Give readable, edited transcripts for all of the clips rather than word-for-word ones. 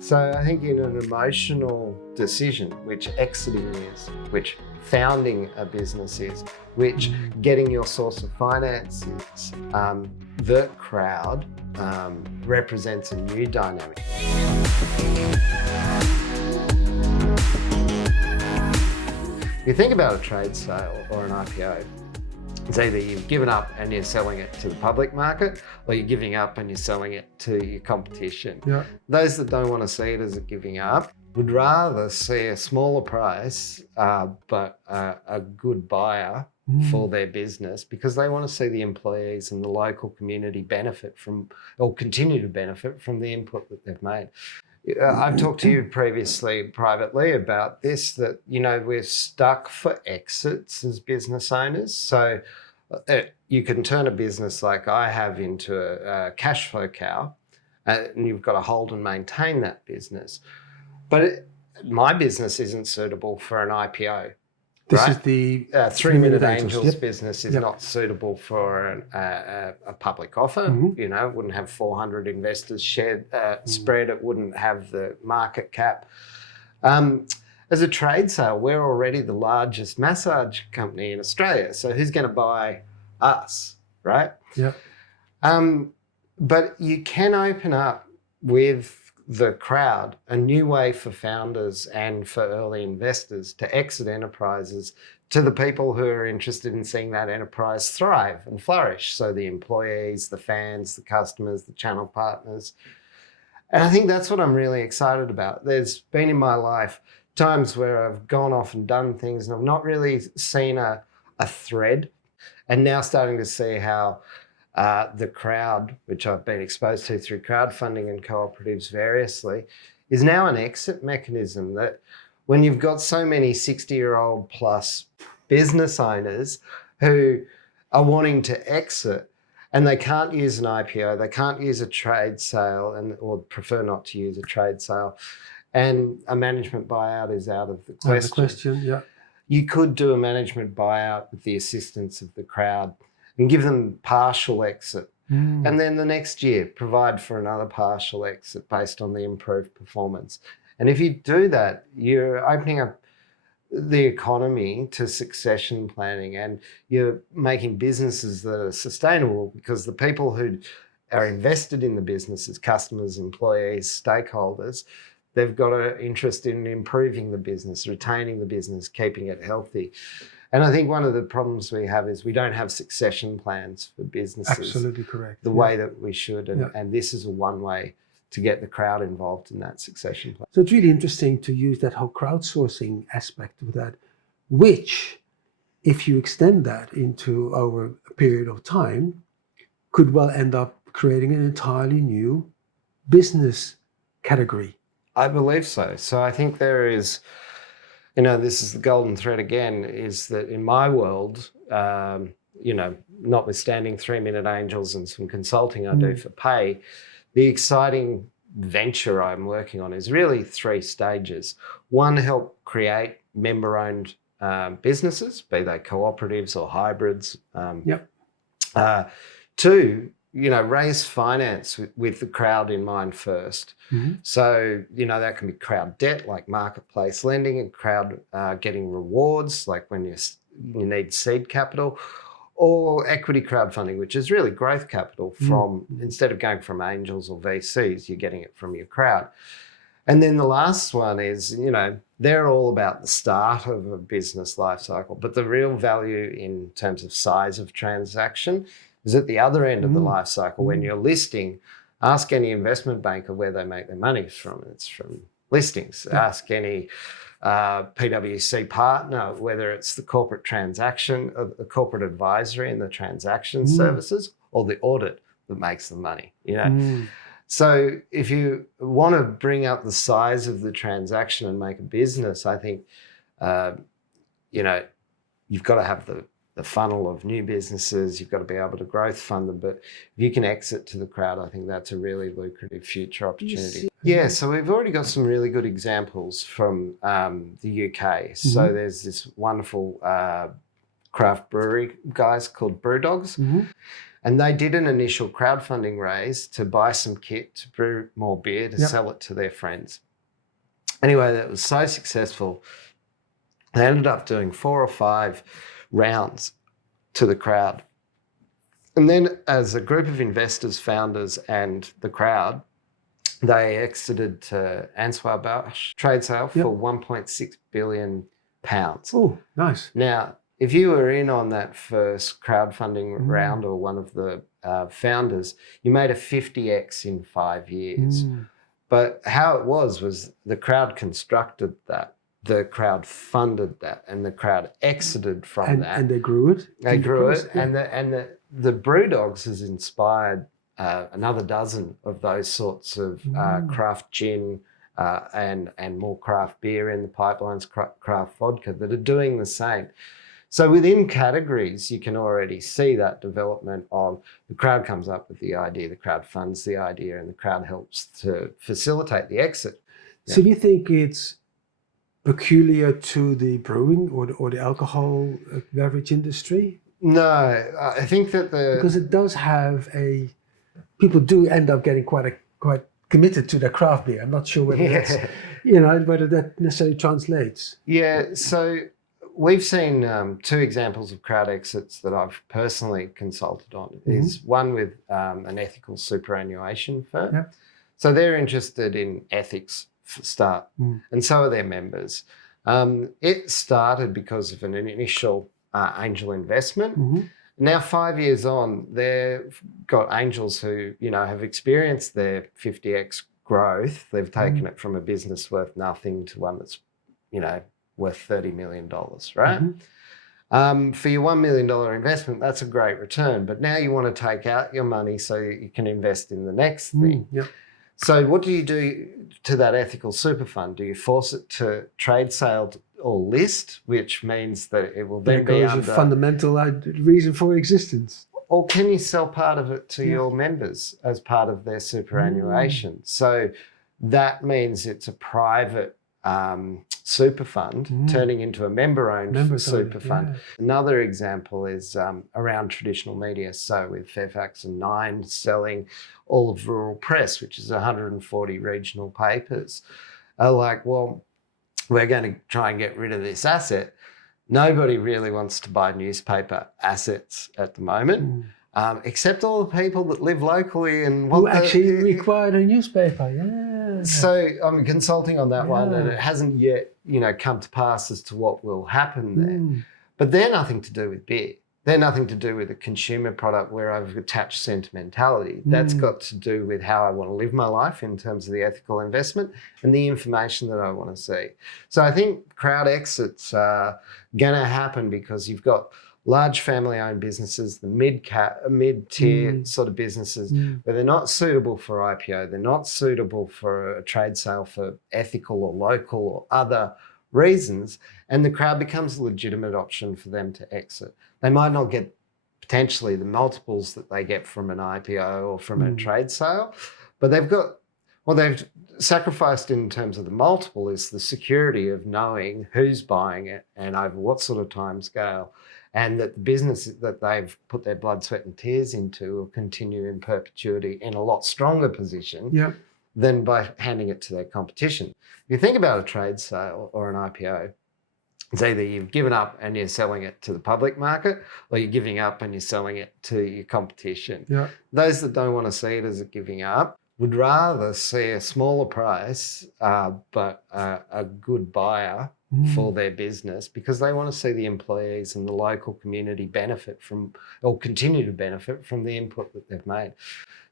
So I think in an emotional decision, which exiting is, which founding a business is, which getting your source of finance is, the crowd represents a new dynamic. You think about a trade sale or an IPO, it's either you've given up and you're selling it to the public market, or you're giving up and you're selling it to your competition. Yeah. Those that don't want to see it as a giving up would rather see a smaller price, but a good buyer for their business, because they want to see the employees and the local community benefit from, or continue to benefit from, the input that they've made. I've talked to you previously privately about this, that, you know, we're stuck for exits as business owners. So you can turn a business like I have into a cash flow cow, and you've got to hold and maintain that business. But my business isn't suitable for an IPO. This right? is the 3 Minute Angels Yep. business is Yep. not suitable for a public offer. You know, it wouldn't have 400 investors shared spread. It wouldn't have the market cap. As a trade sale, we're already the largest massage company in Australia. So who's going to buy us, right? Yeah. But you can open up with the crowd a new way for founders and for early investors to exit enterprises to the people who are interested in seeing that enterprise thrive and flourish. So the employees, the fans, the customers, the channel partners. And I think that's what I'm really excited about. There's been in my life times where I've gone off and done things and I've not really seen a thread, and now starting to see how the crowd, which I've been exposed to through crowdfunding and cooperatives variously, is now an exit mechanism. That when you've got so many 60-year-old plus business owners who are wanting to exit and they can't use an IPO, they can't use a trade sale, or prefer not to use a trade sale, and a management buyout is out of the question. Yeah. You could do a management buyout with the assistance of the crowd and give them partial exit. And then the next year, provide for another partial exit based on the improved performance. And if you do that, you're opening up the economy to succession planning, and you're making businesses that are sustainable, because the people who are invested in the business as customers, employees, stakeholders, they've got an interest in improving the business, retaining the business, keeping it healthy. And I think one of the problems we have is we don't have succession plans for businesses. Absolutely correct. The way that we should. And this is one way to get the crowd involved in that succession plan. So it's really interesting to use that whole crowdsourcing aspect of that, which, if you extend that into over a period of time, could well end up creating an entirely new business category. I believe so. So I think there is, you know, this is the golden thread again, is that in my world, you know, notwithstanding 3 Minute Angels and some consulting I do for pay, the exciting venture I'm working on is really 3 stages. 1, help create member-owned businesses, be they cooperatives or hybrids. 2, you know, raise finance with the crowd in mind first. So, you know, that can be crowd debt, like marketplace lending, and crowd getting rewards, like when you need seed capital, or equity crowdfunding, which is really growth capital from, instead of going from angels or VCs, you're getting it from your crowd. And then the last one is, you know, they're all about the start of a business life cycle, but the real value in terms of size of transaction is at the other end of the life cycle. When you're listing, ask any investment banker where they make their money from. It's from listings. Ask any PwC partner, whether it's the corporate transaction, the corporate advisory and the transaction services, or the audit that makes the money, you know. So if you want to bring up the size of the transaction and make a business, I think, you know, you've got to have the funnel of new businesses. You've got to be able to growth fund them. But if you can exit to the crowd, I think that's a really lucrative future opportunity. Yeah, so we've already got some really good examples from the UK. So there's this wonderful craft brewery guys called Brewdogs. And they did an initial crowdfunding raise to buy some kit to brew more beer to sell it to their friends. Anyway, that was so successful. They ended up doing 4 or 5 rounds to the crowd. And then as a group of investors, founders, and the crowd, they exited to Answer Bosch trade sale for £1.6 billion. Oh, nice. Now, if you were in on that first crowdfunding round or one of the founders, you made a 50x in 5 years. But how it was the crowd constructed that, the crowd funded that, and the crowd exited from that. And they grew it. They grew it, and the Brewdogs has inspired another dozen of those sorts of craft gin and more craft beer in the pipelines, craft vodka that are doing the same. So within categories, you can already see that development of the crowd comes up with the idea, the crowd funds the idea, and the crowd helps to facilitate the exit. So do you think it's peculiar to the brewing or the alcohol beverage industry? No, I think that because it does have people do end up getting quite committed to their craft beer. I'm not sure whether that's, whether that necessarily translates. Yeah, so we've seen 2 examples of crowd exits that I've personally consulted on. Is one with an ethical superannuation firm. Yep. So they're interested in ethics for start, and so are their members. It started because of an initial angel investment. Now 5 years on, they've got angels who, have experienced their 50x growth. They've taken it from a business worth nothing to one that's, worth $30 million, right? For your $1 million investment, that's a great return. But now you want to take out your money so you can invest in the next thing. Yep. So what do you do to that ethical super fund? Do you force it to trade sale or list, which means that it will then be under... a fundamental reason for existence. Or can you sell part of it to your members as part of their superannuation? So that means it's a private super fund turning into a member-owned super fund. Yeah. Another example is around traditional media. So with Fairfax and Nine selling all of Rural Press, which is 140 regional papers, are like, well, we're going to try and get rid of this asset. Nobody really wants to buy newspaper assets at the moment, except all the people that live locally and who actually require a newspaper. Yeah. So I'm consulting on that one, and it hasn't yet, come to pass as to what will happen there. But they're nothing to do with beer. They're nothing to do with a consumer product where I've attached sentimentality. That's got to do with how I want to live my life in terms of the ethical investment and the information that I want to see. So I think crowd exits are going to happen because you've got large family-owned businesses, the mid-tier sort of businesses, where they're not suitable for IPO, they're not suitable for a trade sale for ethical or local or other reasons, and the crowd becomes a legitimate option for them to exit. They might not get potentially the multiples that they get from an IPO or from a trade sale, but they've sacrificed in terms of the multiple is the security of knowing who's buying it and over what sort of time scale, and that the business that they've put their blood, sweat and tears into will continue in perpetuity in a lot stronger position than by handing it to their competition. If you think about a trade sale or an IPO, it's either you've given up and you're selling it to the public market, or you're giving up and you're selling it to your competition. Yeah. Those that don't want to see it as a giving up would rather see a smaller price, but a good buyer for their business, because they want to see the employees and the local community benefit from, or continue to benefit from, the input that they've made.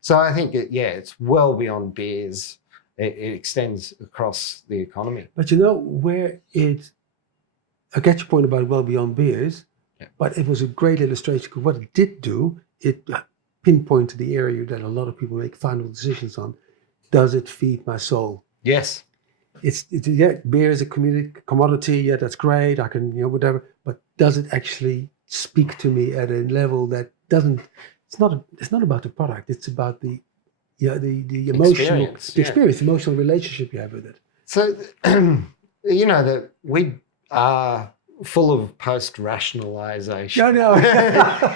So I think, it's well beyond beers. It extends across the economy. But where I get your point about well beyond beers, but it was a great illustration because what it did do, it pinpointed the area that a lot of people make final decisions on. Does it feed my soul? Yes. Beer is a commodity. Yeah, that's great. I can, whatever. But does it actually speak to me at a level that doesn't? It's not about the product. It's about the emotional experience, the emotional relationship you have with it. So, that full of post-rationalization. No.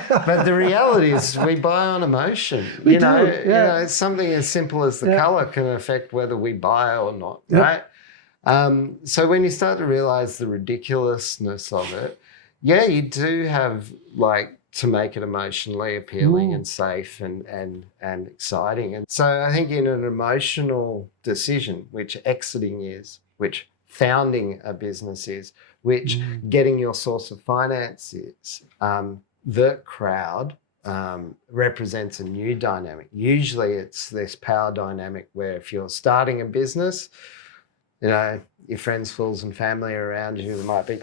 But the reality is we buy on emotion. We you know, do, yeah. you know, it's something as simple as the color can affect whether we buy or not, right? So when you start to realize the ridiculousness of it, you do have like to make it emotionally appealing and safe and exciting. And so I think in an emotional decision, which exiting is, which founding a business is, which getting your source of finance is, the crowd represents a new dynamic. Usually it's this power dynamic where if you're starting a business, you know, your friends, fools and family are around you. There might be,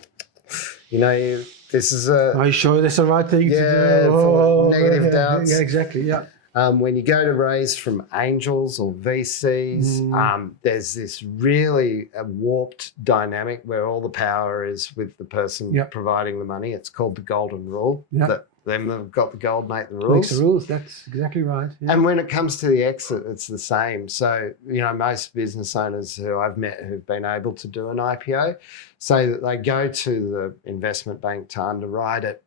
you know, this is a... Are you sure that's the right thing to do? Full of negative doubts. Yeah, exactly, yeah. When you go to raise from angels or VCs, there's this really warped dynamic where all the power is with the person providing the money. It's called the golden rule. That them that have got the gold make the rules. Makes the rules, that's exactly right. Yeah. And when it comes to the exit, it's the same. So, you know, most business owners who I've met who've been able to do an IPO say that they go to the investment bank to underwrite it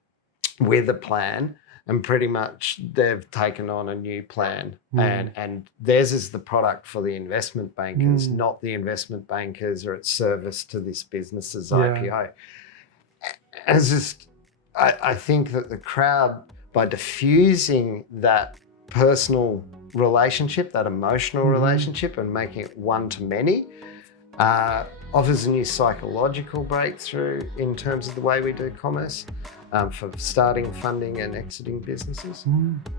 with a plan, and pretty much they've taken on a new plan. And theirs is the product for the investment bankers, not the investment bankers or its service to this business's IPO. And it's just... I think that the crowd, by diffusing that personal relationship, that emotional relationship, and making it one to many, offers a new psychological breakthrough in terms of the way we do commerce for starting, funding and exiting businesses.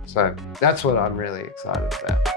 So that's what I'm really excited about.